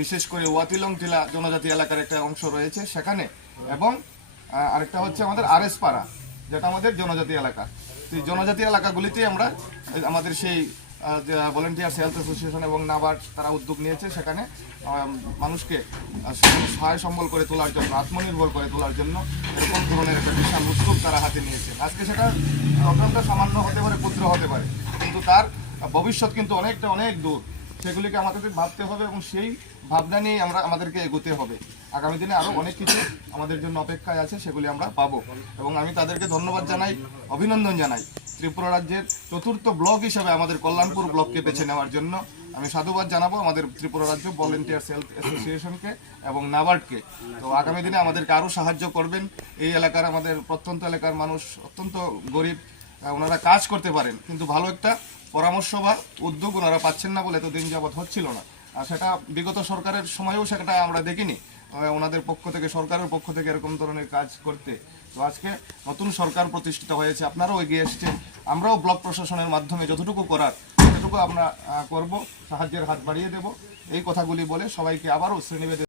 বিশেষ করে ওয়াতিলং টিলা জনজাতি এলাকার একটা অংশ রয়েছে সেখানে, এবং আরেকটা হচ্ছে আমাদের আরএস পাড়া, যেটা আমাদের জনজাতি এলাকা। এই জনজাতি এলাকাগুলিতে আমরা আমাদের সেই ভলেন্টিয়ার্স হেলথ অ্যাসোসিয়েশন এবং নাবার্ড তারা উদ্যোগ নিয়েছে, সেখানে মানুষকে সহায় সম্বল করে তোলার জন্য, আত্মনির্ভর করে তোলার জন্য এরকম ধরনের একটা বিশাল উদ্যোগ তারা হাতে নিয়েছে। আজকে সেটা প্রোগ্রামটা সামান্য হতে পারে, ক্ষুদ্র হতে পারে, কিন্তু তার ভবিষ্যৎ কিন্তু অনেক দূর। সেগুলিকে আমাদের ভাবতে হবে এবং সেই ভাবনা নিয়ে আমাদেরকে এগোতে হবে। আগামী দিনে আরও অনেক কিছু আমাদের জন্য অপেক্ষায় আছে, সেগুলি আমরা পাবো। এবং আমি তাদেরকে ধন্যবাদ জানাই, অভিনন্দন জানাই ত্রিপুরা রাজ্যের চতুর্থ ব্লক হিসাবে আমাদের কল্যাণপুর ব্লককে বেছে নেওয়ার জন্য। আমি সাধুবাদ জানাবো আমাদের ত্রিপুরা রাজ্য ভলেন্টিয়ার্স হেলথ অ্যাসোসিয়েশনকে এবং নাবার্ডকে। তো আগামী দিনে আমাদেরকে আরও সাহায্য করবেন। এই এলাকার, আমাদের প্রত্যন্ত এলাকার মানুষ অত্যন্ত গরিব, ওনারা কাজ করতে পারেন কিন্তু ভালো একটা পরামর্শ বা উদ্যোগ ওনারা পাচ্ছেন না বলে এতদিন যাবৎ হচ্ছিল না। আর সেটা বিগত সরকারের সময়ও সেটা আমরা দেখিনি ওনাদের পক্ষ থেকে, সরকারের পক্ষ থেকে এরকম ধরনের কাজ করতে। তো আজকে নতুন সরকার প্রতিষ্ঠিত হয়েছে, আপনারাও এগিয়ে এসছেন, আমরাও ব্লক প্রশাসনের মাধ্যমে যতটুকু করার ততটুকু আমরা করব, সাহায্যের হাত বাড়িয়ে দেব। এই কথাগুলি বলে সবাইকে আবারও শ্রেণীভেদে